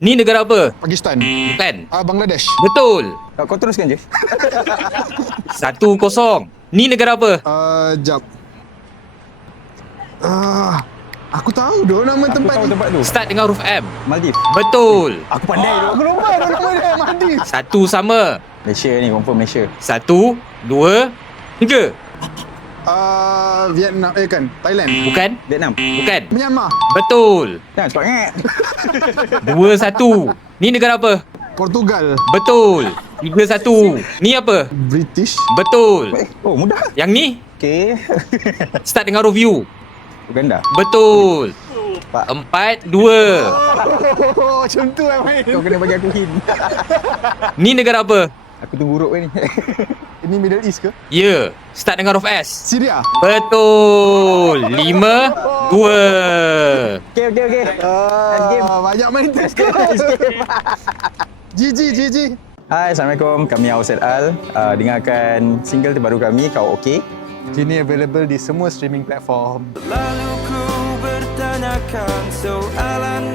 Ni negara apa? Pakistan. Bukan. Bangladesh. Betul. Kau teruskan je. 1-0. Ni negara apa? Jap. Aku tahu doh nama Aku tempat tahu ni. tempat tu. Start dengan huruf M. Maldives. Betul. Aku pandai tu. Aku lupa doh nama dia. Maldives. 1 sama. Malaysia ni, confirm Malaysia. 1, 2, 3. Vietnam. Kan. Thailand. Bukan. Vietnam. Bukan. Myanmar. Betul. Jangan cepat sangat. 2-1. Ni negara apa? Portugal. Betul. 3-1. Ni apa? British. Betul. Oh, mudah. Yang ni? Okey. Start dengan huruf U. Uganda. Betul. Pak. 4-2. Oh, macam tu main. Kau kena bagi aku hint. Ni negara apa? Aku tunggu urut ni. Ini Middle East ke? Ya. Start dengan huruf S. Syria. Betul. 5-2. Okey. Banyak main test. GG. Hai, Assalamualaikum. Kami Auset Al. Dengarkan single terbaru kami, Kau Okey. Kini available di semua streaming platform. Lalu ku bertanyakan soalan